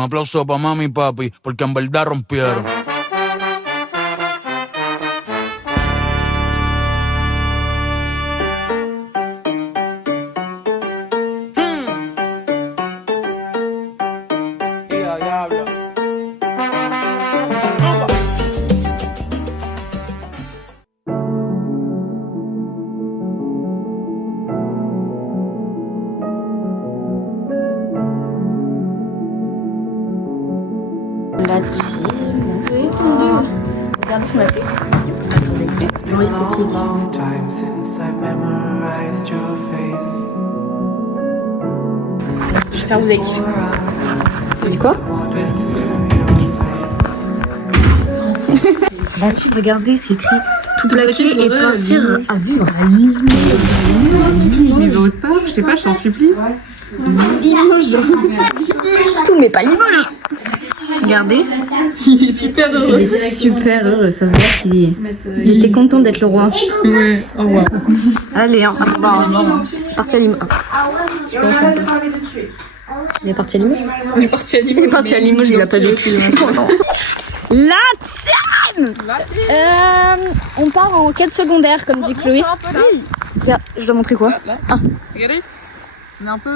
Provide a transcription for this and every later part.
Un aplauso para mami y papi, porque en verdad rompieron. La team. Regarde ce qu'on a fait. Attendez, plan esthétique. J'espère que vous avez kiffé. C'est quoi? La team, regardez, c'est écrit tout plaquer et partir à vivre à Limoges. Mais votre part, je sais pas, je t'en supplie. Limoges. Tout, mais pas Limoges. Regardez. Il est super heureux. Il est super heureux, ça se voit qu'il était content d'être le roi. Ouais, au revoir. Allez, hein, parti à Limoges. Je pense. Il est parti à Limoges. On est parti à Limoges. Il est parti à Limoges, il a pas de La team. On part en quête secondaire, comme dit Chloé. Tiens, je dois montrer quoi? Ah. Regardez. On est un peu...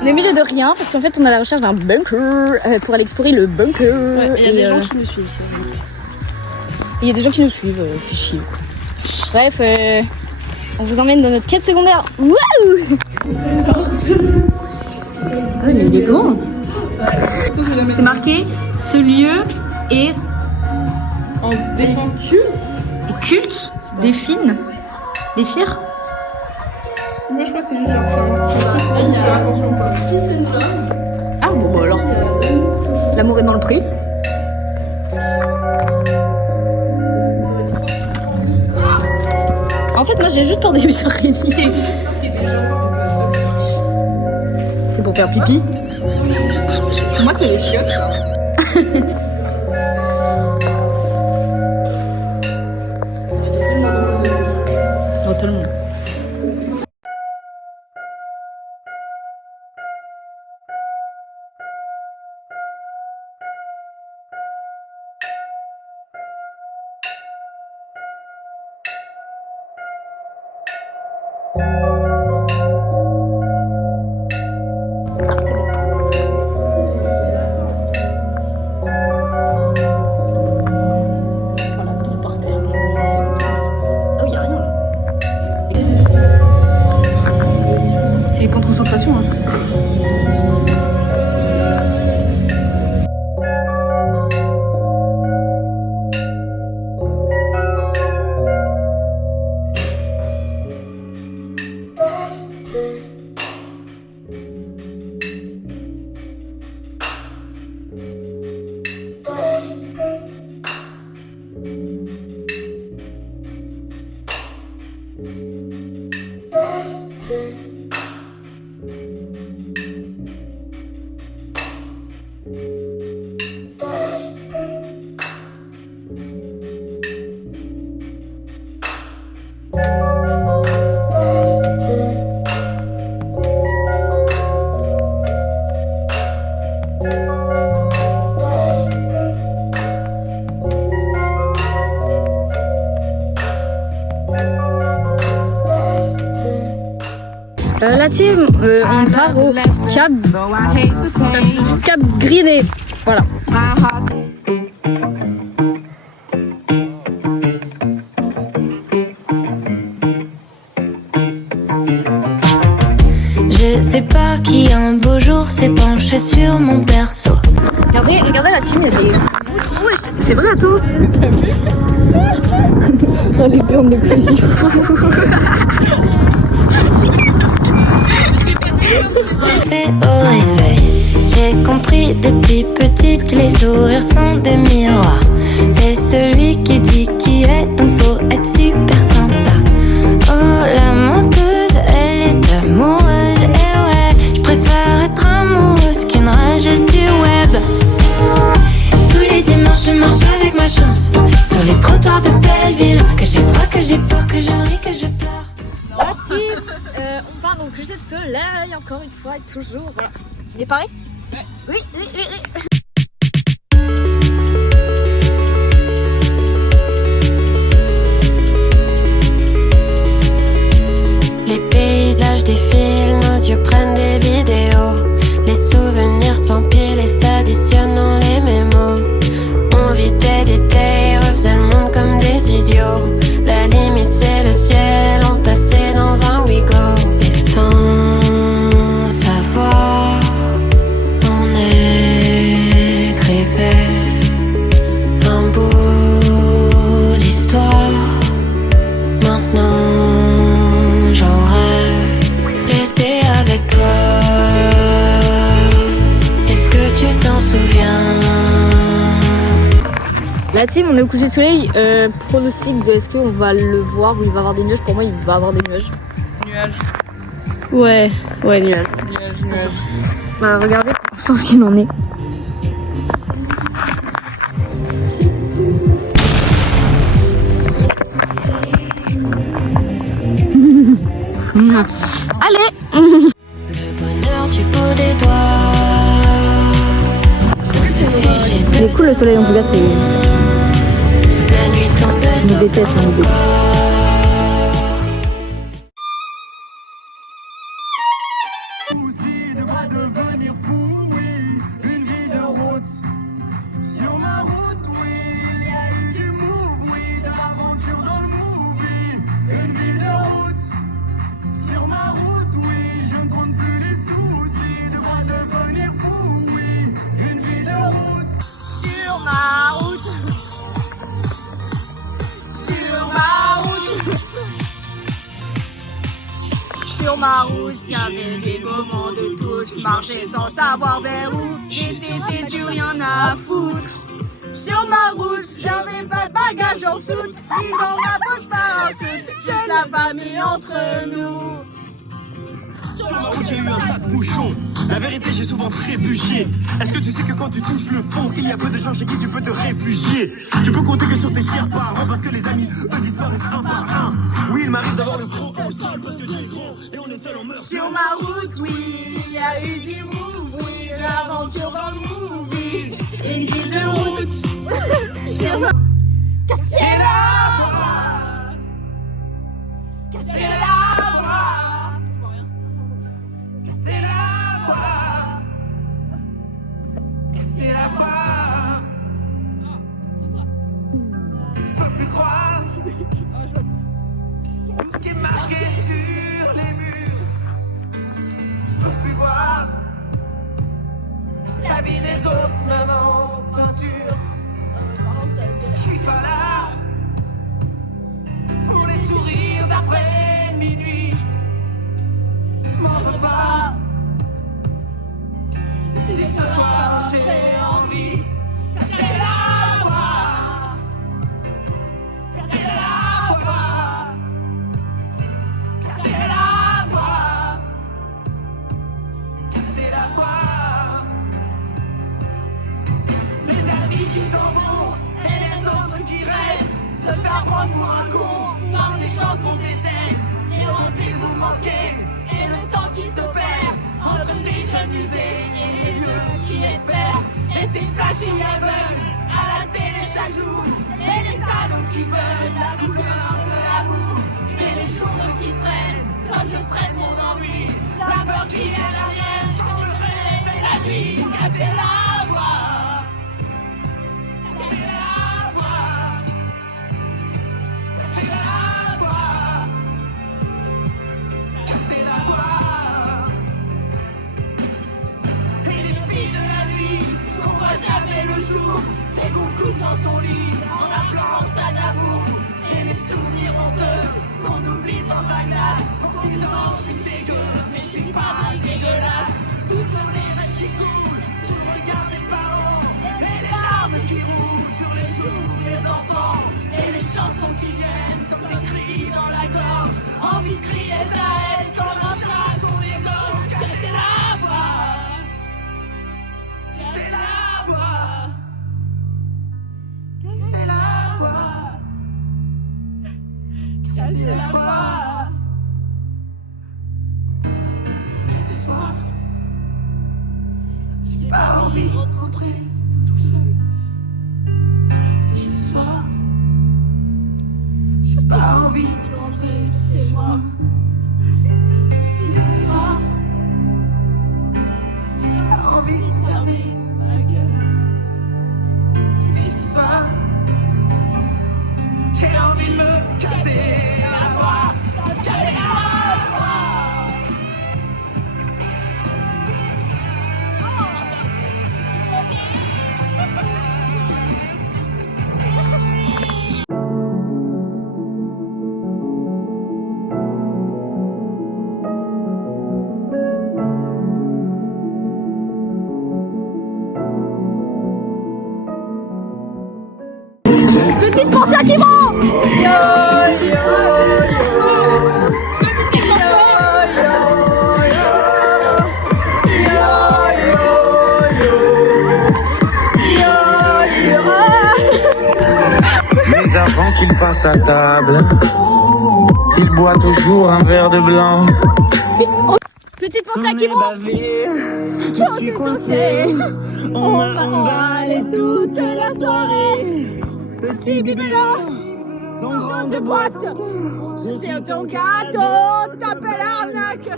On est au milieu de rien, parce qu'en fait on est à la recherche d'un bunker pour aller explorer le bunker. Ouais, il y a des gens qui nous suivent. Il y a des gens qui nous suivent, fait chier. Bref, on vous emmène dans notre quête secondaire. Wouh! Oh, il est grand. C'est marqué, ce lieu est En défense culte. culte, défine, défire. Moi je crois que c'est juste genre ça. Là il y a attention pas. Qui c'est là? Ah bon, bah alors. L'amour est dans le prix. En fait, moi j'ai juste peur des araignées. C'est pour faire pipi. Moi c'est les chiottes. Oh, tout le monde. Concentration. Hein. La team, on part au Cap Griné. Voilà. Je sais pas qui un beau jour s'est penché sur mon perso. Regardez la team, il y a des... Ouais, c'est vrai tout. Dans les burnes de crazy. Fait au réveil, j'ai compris depuis petite que les sourires sont des miroirs. C'est celui qui dit qui est, donc faut être super sympa. Oh la menteuse, elle est amoureuse, et ouais, je préfère être amoureuse qu'une rageuse du web. Tous les dimanches je marche avec ma chance sur les trottoirs de Belleville. Que j'ai froid, que j'ai peur, que je ris, que je pleure. La team, on part au coucher de soleil, encore une fois et toujours. Voilà. Il est pareil? Ouais. Oui. La team, on est au coucher de soleil. Pronostic de est-ce qu'on va le voir ou il va avoir des nuages. Pour moi, il va avoir des nuages. Nuages. Ouais, nuages. Nuages. Bah, regardez pour l'instant ce qu'il en est. Allez. Le bonheur du bout des doigts. C'est cool le soleil en tout cas, c'est... La nuit tombe Je sur déteste mon bébé. Souci devra devenir fou, oui, une vie de route. Sur ma route, oui, il y a eu du move, oui, de l'aventure dans le movie, une ville de route. Sur ma route, oui, je ne compte plus les soucis, devra devenir fou, oui, une vie de route. Sur ma route. Sur ma route. Sur ma route, il y avait des moments de doute. Je marchais sans savoir vers où. J'étais têtu, rien à foutre. Sur ma route, j'avais pas de bagages en soute. Ni dans ma poche, pas un soute. Juste la famille entre nous. Sur ma route, j'ai eu un tas de bouchons. La vérité, j'ai souvent trébuché. Est-ce que tu sais que quand tu touches le fond, il y a peu de gens chez qui tu peux te réfugier? Tu peux compter que sur tes chers parents, parce que les amis, eux, disparaissent un par un. Oui, il m'arrive d'avoir le front au sol, parce que j'ai grand, et on est seul, on meurt. Sur ma route, oui, il y a eu du move, oui, de l'aventure dans le movie. Une ville de route. Sur ma... Casser la voie. Casser la voie. Casser la voie. Casser la voie. Je peux plus croire tout ce qui est marqué sur les murs. Je peux plus voir la vie des autres, même en peinture. Je suis pas là pour les sourires d'après minuit. M'en veux pas si ce soir j'ai envie. Casser la voie. Casser la voie. Casser la voie. Casser la voie. Les amis qui s'en vont et les autres qui restent. Se faire prendre pour un con par des gens qu'on déteste. Et rendez-vous manqués et le temps qui s'opère entre des jeunes usés et des vieux qui espèrent. Et ces flashy aveugles à la télé chaque jour. Et les salauds qui veulent la couleur de l'amour. Et les journaux qui traînent comme je traîne mon ennui. La peur qui est à l'arrière quand je me réveille la nuit. Casser la voie. Casser la voie. Casser la voie. Casser la voie. Et les filles de la nuit qu'on voit jamais le jour. Et qu'on couche dans son lit en appelant ça d'amour. Et les souvenirs honteux qu'on oublie dans un glace. En disant je suis dégueu, mais je suis pas dégueulasse. Tous les rêves qui coulent sur le regard des parents. Et les larmes qui roulent sur les joues des enfants. Et les chansons qui viennent comme des cris dans la gorge. Envie de crier ça aide comme un chat qu'on égorge. Casser la voix. C'est la voix. C'est la voix. C'est la voix. Si ce soir, j'ai pas envie de rentrer tout seul. Si ce soir, j'ai pas envie de rentrer chez moi. Si ce soir, j'ai pas envie de fermer ma gueule. Si ce soir, j'ai envie de me casser la voix. Casser la voix. Petite pensée à Kimo. Mais avant qu'il passe à table, il boit toujours un verre de blanc. Petite pensée à Kimo. Je suis coincé, on m'a emballé toute la soirée. Petit bibelot dans grande boîte. C'est ton gâteau, t'appelles arnaque.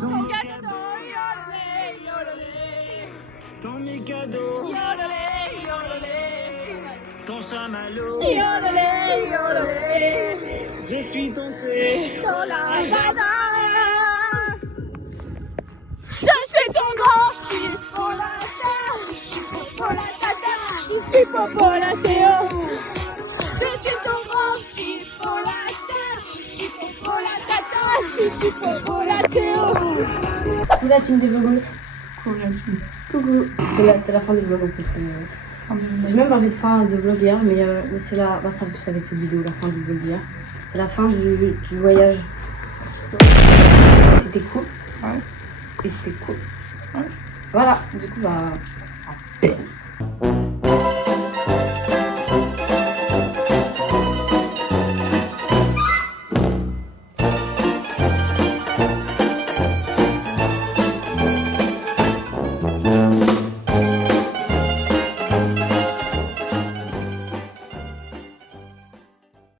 Ton gâteau, yodelé, yodelé. Ton mes cadeaux, Yodelé, yodelé. ton chamallow, Yodelé, yodelé. je suis tombé. Dans la dada. Je suis ton grand chipolatada. Je suis popolatéo. Je suis ton grand chipolatada. Je suis popolatéo. Coucou la team des vlogos. Cool, la team. Coucou. C'est la fin du vlog en fait. J'ai même pas envie de fin de vlog hier, mais c'est la. Bah, ça va être cette vidéo, la fin du vlog d'hier. C'est la fin du voyage. C'était cool. Ouais. Et c'était cool. Ouais. Voilà, du coup, bah.